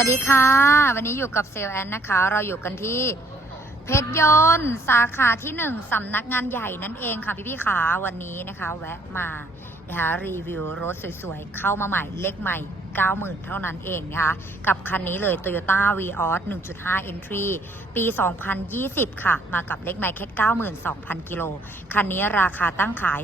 วัสดีค่ะ วันนี้อยู่กับเซลลแอนนะคะ เราอยู่กันที่เพชรยนต์สาขาที่หนึ่งสำนักงานใหญ่นั่นเองค่ะพี่พี่ขาวันนี้นะคะ แวะมานะคะรีวิวรถสวยๆ เข้ามาใหม่เลขใหม่ 90,000 เท่านั้นเองนะคะกับคันนี้เลย Toyota Vios 1.5 Entry ปี 2020 ค่ะ มากับเลขใหม่แค่ 92,000 กิโล คันนี้ราคาตั้งขาย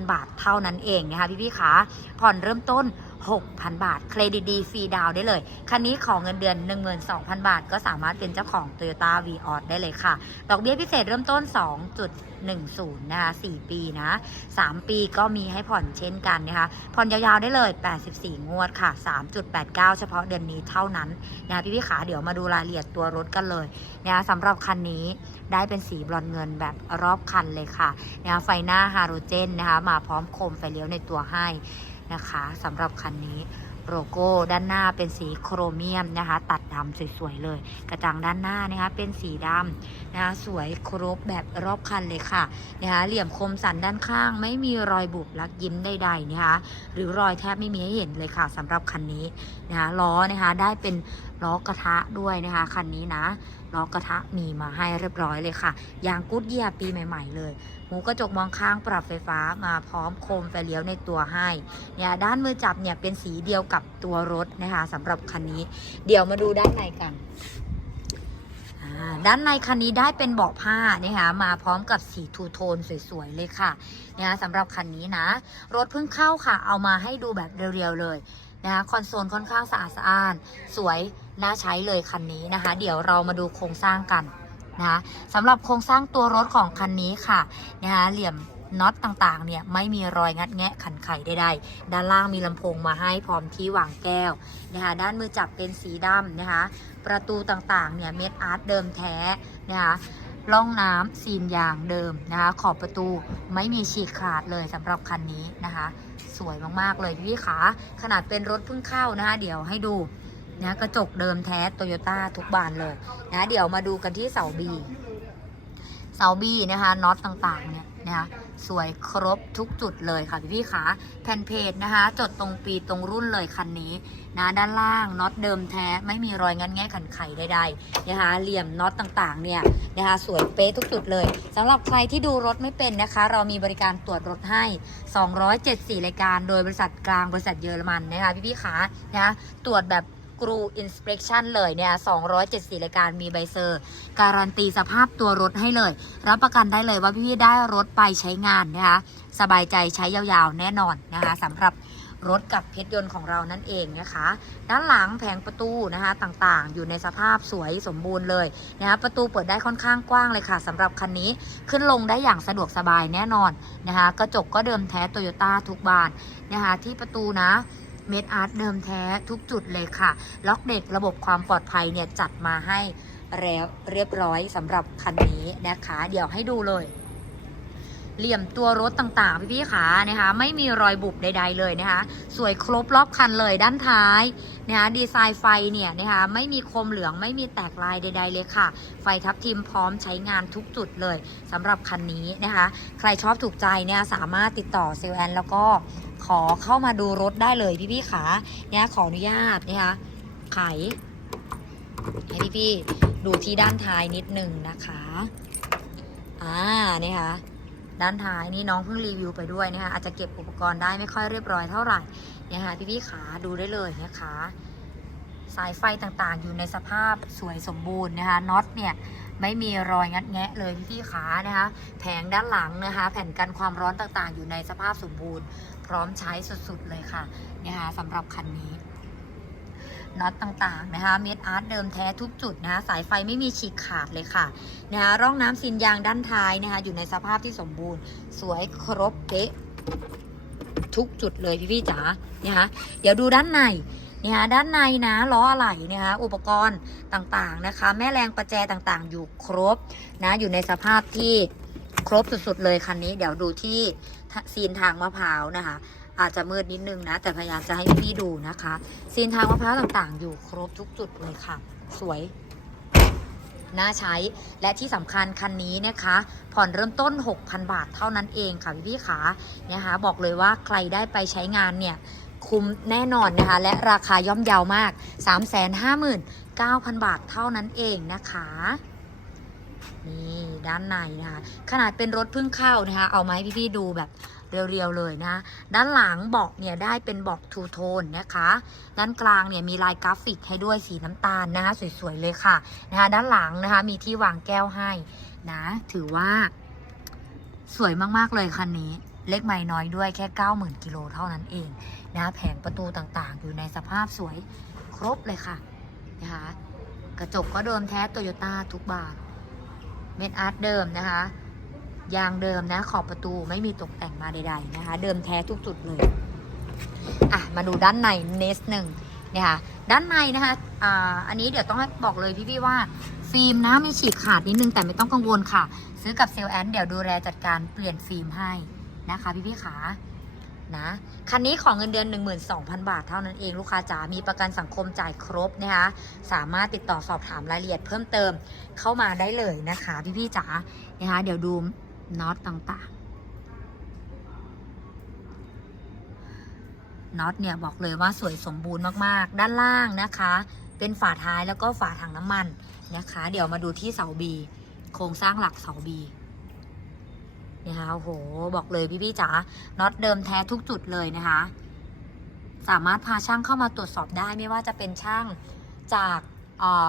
359,000 บาทเท่านั้นเองนะคะพี่พี่ขาผ่อนเริ่มต้น 6,000 บาท เครดิตดีฟรีดาวได้เลย คันนี้ของเงินเดือน 12,000 บาท ก็สามารถเป็นเจ้าของ Toyota v ีออได้เลยค่ะ ดอกเบี้ยพิเศษเริ่มต้น 2.10 นะคะ 4 ปีนะ 3 ปีก็มีให้ผ่อนเช่นกันนะคะ ผ่อนยาวๆได้เลย 84 งวดค่ะ 3.89 เฉพาะเดือนนี้เท่านั้นนะคะพี่พี่ๆขาเดี๋ยวมาดูรายละเอียดตัวรถกันเลยนะคะสำหรับคันนี้ได้เป็นสีบรอนเงินแบบรอบคันเลยค่ะนะคะไฟหน้าฮาโลเจนนะคะมาพร้อมโคมไฟเลี้ยวในตัวให้ นะคะสำหรับคันนี้โลโก้ด้านหน้าเป็นสีโครเมียมนะคะ ตัดดำสวยๆเลย กระจังด้านหน้านะคะ เป็นสีดำนะคะสวยครบแบบรอบคันเลยค่ะนะคะเหลี่ยมคมสันด้านข้าง ไม่มีรอยบุบลักยิ้มใดๆนะคะหรือรอยแทบไม่มีให้เห็นเลยค่ะสำหรับคันนี้นะคะล้อนะคะได้เป็น ล้อกระทะด้วยนะคะคันนี้นะล้อกระทะมีมาให้เรียบร้อยเลยค่ะยางกุดเยียปีใหม่ ๆ เลยหมูกระจกมองข้างปรับไฟฟ้ามาพร้อมโคมไฟเลี้ยวในตัวให้เนี่ยด้านมือจับเนี่ยเป็นสีเดียวกับตัวรถนะคะสำหรับคันนี้ เดี๋ยวมาดูด้านในกันด้านในคันนี้ได้เป็นเบาะผ้านะคะมาพร้อมกับสีทูโทนสวยๆเลยค่ะนะคะสำหรับคันนี้นะ รถเพิ่งเข้าค่ะ เอามาให้ดูแบบเรียวๆเลยนะคะคอนโซลค่อนข้างสะอาดสะอ้าน สวย น่าใช้เลยคันนี้นะคะ เดี๋ยวเรามาดูโครงสร้างกันนะคะสำหรับโครงสร้างตัวรถของคันนี้ค่ะนะคะเหลี่ยมน็อตต่างๆ เนี่ยไม่มีรอยงัดแงะขันไขใดๆ ด้านล่างมีลำโพงมาให้พร้อมที่วางแก้วนะคะด้านมือจับเป็นสีดำนะคะ ประตูต่างๆ เนี่ยเม็ดอาร์ตเดิมแท้นะคะล่องน้ำซีนยางเดิมนะคะ ขอบประตูไม่มีฉีกขาดเลยสำหรับคันนี้นะคะ สวยมากๆเลยพี่ขาขนาดเป็นรถเพิ่งเข้านะคะ เดี๋ยวให้ดู นะกระจกเดิมแท้โตโยต้าทุกบานเลยนะเดี๋ยวมาดูกันที่เสาบีเสาบีนะคะน็อตต่างๆเนี่ยนะคะสวยครบทุกจุดเลยค่ะพี่พี่ขาแผ่นเพจนะคะ จดตรงปีตรงรุ่นเลยคันนี้นะด้านล่างน็อตเดิมแท้ไม่มีรอยงันแง่ขันไขใดๆนะคะเหลี่ยมน็อตต่างๆเนี่ยนะคะสวยเป๊ะทุกจุดเลยสำหรับใครที่ดูรถไม่เป็นนะคะ เรามีบริการตรวจรถให้ 274รายการโดยบริษัทกลางบริษัทเยอรมันนะคะพี่พี่ขานะคะตรวจแบบ กรูอินสเป t ชันเลยเนี่ย274รายการมีใบเซอร์ การันตีสภาพตัวรถให้เลย รับประกันได้เลยว่าพี่ได้รถไปใช้งานนะคะสบายใจใช้ยาวๆแน่นอนนะคะสำหรับรถกับเพชรยนต์ของเรานั่นเองนะคะ ด้านหลังแผงประตูนะคะต่างๆ อยู่ในสภาพสวยสมบูรณ์เลยนะคะประตูเปิดได้ค่อนข้างกว้างเลยค่ะสำหรับคันนี้ขึ้นลงได้อย่างสะดวกสบายแน่นอนนะคะกระจกก็เดิมแท้โตโยต้าทุกบานนะคะที่ประตูนะ เมดอาร์ตเดิมแท้ทุกจุดเลยค่ะ ล็อกเด็กระบบความปลอดภัยเนี่ยจัดมาให้แล้วเรียบร้อยสำหรับคันนี้นะคะ เดี๋ยวให้ดูเลย เหลี่ยมตัวรถต่างๆ พี่ๆขานะคะ ไม่มีรอยบุบใด ๆ เลยนะคะ สวยครบรอบคันเลยด้านท้ายนะคะดีไซน์ไฟเนี่ยนะคะไม่มีคมเหลืองไม่มีแตกลายใด ๆ เลยค่ะ ไฟทับทิมพร้อมใช้งานทุกจุดเลยสำหรับคันนี้นะคะ ใครชอบถูกใจเนี่ยสามารถติดต่อเซลแอนแล้วก็ขอเข้ามาดูรถได้เลยพี่ๆขาเนี่ยขออนุญาตนะคะไขให้พี่ๆดูที่ด้านท้ายนิดหนึ่งนะคะ อ่านี่ค่ะ ด้านท้ายนี่น้องเพิ่งรีวิวไปด้วยนะคะอาจจะเก็บอุปกรณ์ได้ไม่ค่อยเรียบร้อยเท่าไหร่เนี่ยค่ะพี่ๆขาดูได้เลยนะคะสายไฟต่างๆ อยู่ในสภาพสวยสมบูรณ์นะคะน็อตเนี่ยไม่มีรอยงัดแงะเลยพี่ๆขานะคะ แผงด้านหลังนะคะ แผ่นกันความร้อนต่างๆ อยู่ในสภาพสมบูรณ์ พร้อมใช้สุดๆเลยค่ะนะคะสำหรับคันนี้ น็อตต่างๆนะคะ เม็ดอาร์ตเดิมแท้ทุกจุดนะคะสายไฟไม่มีฉีกขาดเลยค่ะนะคะร่องน้ำซินยางด้านท้ายนะคะอยู่ในสภาพที่สมบูรณ์ สวยครบเป๊ะทุกจุดเลยพี่ๆจ๋านะคะเดี๋ยวดูด้านในนะคะด้านในนะล้ออะไหล่นะคะอุปกรณ์ต่างๆนะคะ แม่แรงประแจต่างๆ อยู่ครบนะอยู่ในสภาพที่ครบสุดๆเลยคันนี้ เดี๋ยวดูที่ซีนทางมะพร้าวนะคะ อาจจะมืดนิดนึงนะ แต่พยายามจะให้พี่ดูนะคะซีนทางมะพร้าวต่างๆ อยู่ครบทุกจุดเลยค่ะ สวยน่าใช้และที่สำคัญคันนี้นะคะ ผ่อนเริ่มต้น 6,000 บาทเท่านั้นเองค่ะพี่พี่ขานะคะบอกเลยว่าใครได้ไปใช้งานเนี่ย คุ้มแน่นอนนะคะ และราคาย่อมเยาวมาก 359,000 บาทเท่านั้นเองนะคะนี่ด้านในนะคะ ขนาดเป็นรถเพิ่งเข้านะคะ เอาไมาให้พี่ดูแบบ เรียวๆเลยนะ ด้านหลังบอกเนี่ยได้เป็นบอกทูโทนนะคะ ด้านกลางเนี่ยมีลายกราฟิกให้ด้วยสีน้ำตาลนะคะสวยๆเลยค่ะนะคะด้านหลังนะคะมีที่วางแก้วให้นะ ถือว่าสวยมากๆเลยคันนี้เล็กไม่น้อยด้วยแค่ 90,000กิโลเท่านั้นเองนะแผงประตูต่างๆ อยู่ในสภาพสวยครบเลยค่ะนะคะกระจกก็เดิมแท้โตโยต้าทุกบานเม็ดอาร์ตเดิมนะคะ ยางเดิมนะ ขอบประตูไม่มีตกแต่งมาใดๆนะคะ เดิมแท้ทุกจุดเลย อะ มาดูด้านในเนสหนึ่งนะคะด้านในนะคะอ่าอันนี้เดี๋ยวต้องบอกเลยพี่ๆว่า ฟิล์มนะมีฉีกขาดนิดนึงแต่ไม่ต้องกังวลค่ะ ซื้อกับเซลแอนเดี๋ยวดูแลจัดการเปลี่ยนฟิล์มให้นะคะพี่ๆขานะคันนี้ของเงินเดือน 12,000 บาทเท่านั้นเองลูกค้าจ๋ามีประกันสังคมจ่ายครบนะคะสามารถติดต่อสอบถามรายละเอียดเพิ่มเติมเข้ามาได้เลยนะคะ พี่ๆจ๋านะคะเดี๋ยวดู น็อตต่างๆ น็อตเนี่ยบอกเลยว่าสวยสมบูรณ์มากๆ ด้านล่างนะคะ เป็นฝาท้ายแล้วก็ฝาถังน้ำมันนะคะ เดี๋ยวมาดูที่เสาบี โครงสร้างหลักเสาบีนะคะโอ้โห บอกเลยพี่ๆจ๋า น็อตเดิมแท้ทุกจุดเลยนะคะ สามารถพาช่างเข้ามาตรวจสอบได้ไม่ว่าจะเป็นช่างจากอ่อ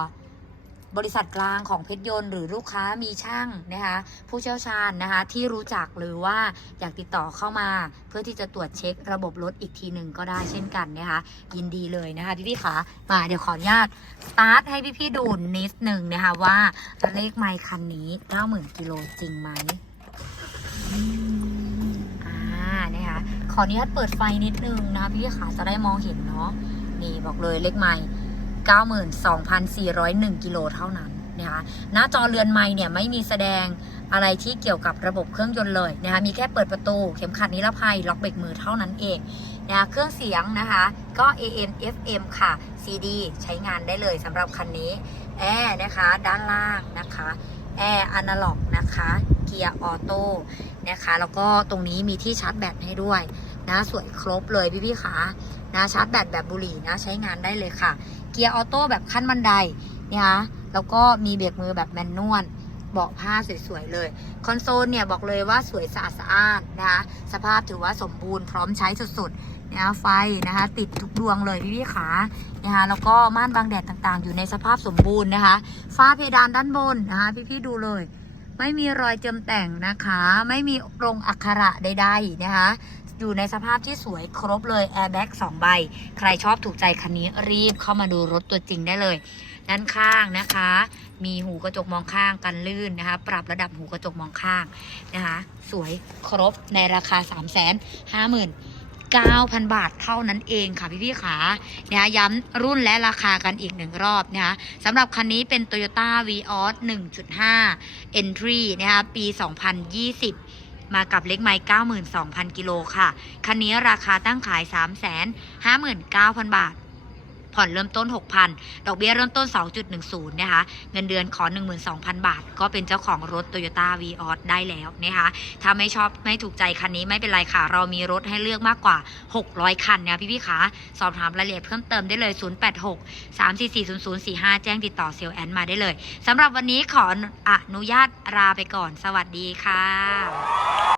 บริษัทกลางของเพชรยนต์หรือลูกค้ามีช่างนะคะผู้เชี่ยวชาญนะคะที่รู้จักหรือว่าอยากติดต่อเข้ามา เพื่อที่จะตรวจเช็คระบบรถอีกทีหนึ่งก็ได้เช่นกันนะคะยินดีเลยนะคะพี่ๆคะมาเดี๋ยวขออนุญาตสตาร์ทให้พี่ๆดูนิดหนึ่งนะคะว่าเลขไมค์คันนี้ 90,000กิโลจริงไหมอ่านะคะขออนุญาตเปิดไฟนิดนึงนะพี่ๆขาจะได้มองเห็นเนาะนี่บอกเลยเลขไมค์ 92,401 กิโลเท่านั้นนะคะหน้าจอเรือนไม้เนี่ยไม่มีแสดงอะไรที่เกี่ยวกับระบบเครื่องยนต์เลยนะคะมีแค่เปิดประตูเข็มขัดนิรภัย ล็อกเบรกมือเท่านั้นเองนะคะเครื่องเสียงนะคะก็ AM FM ค่ะ CD ใช้งานได้เลยสำหรับคันนี้แอร์นะคะด้านล่างนะคะแอร์อนาล็อกนะคะเกียร์ออโต้นะคะแล้วก็ตรงนี้มีที่ชาร์จแบตให้ด้วย นะสวยครบเลยพี่ๆคะนะชาร์จแบตแบบบุหรี่นะใช้งานได้เลยค่ะ เกียร์ออโต้แบบขั้นบันไดนะคะแล้วก็มีเบรกมือแบบแมนนวลเบาะผ้าสวยๆเลย คอนโซลเนี่ยบอกเลยว่าสวยสะอาดสะอ้านนะคะสภาพถือว่าสมบูรณ์พร้อมใช้สุดๆนะคะไฟนะคะติดทุกดวงเลยพี่พี่ขานะคะแล้วก็ม่านบังแดดต่างๆ อยู่ในสภาพสมบูรณ์นะคะฝ้าเพดานด้านบนนะคะพี่ๆดูเลยไม่มีรอยเจิมแต่งนะคะ ไม่มีรงอักขระใดๆนะคะ อยู่ในสภาพที่สวยครบเลยแอร์แบ็กสองใบ ใครชอบถูกใจคันนี้รีบเข้ามาดูรถตัวจริงได้เลย ด้านข้างนะคะ มีหูกระจกมองข้างกันลื่นนะคะ ปรับระดับหูกระจกมองข้างนะคะ สวยครบในราคา 3 5 5 0 0 0 9,000 บาทเท่านั้นเองค่ะพี่พี่ๆขาเนะคะย้ำรุ่นและราคากันอีกหนึ่งรอบนะคะสำหรับคันนี้เป็น Toyota Vios 1.5 Entry นะคะปี 2020 มากับเล็กไม้92,000 กิโลค่ะ คันนี้ราคาตั้งขาย 359,000 บาท ผ่อนเริ่มต้น 6,000 ดอกเบี้ยเริ่มต้น 2.10 นะคะ เงินเดือนขอ 12,000 บาท ก็เป็นเจ้าของรถ Toyota v ีออได้แล้วนะคะ ถ้าไม่ชอบไม่ถูกใจคันนี้ไม่เป็นไรค่ะ เรามีรถให้เลือกมากกว่า 600 คันนะพี่พี่ๆคะสอบถามรายละเอียดเพิ่มเติมได้เลย 086 344 0045 แจ้งติดต่อเซลแอนมาได้เลยสำหรับวันนี้ขออนุญาตลาไปก่อน สวัสดีค่ะ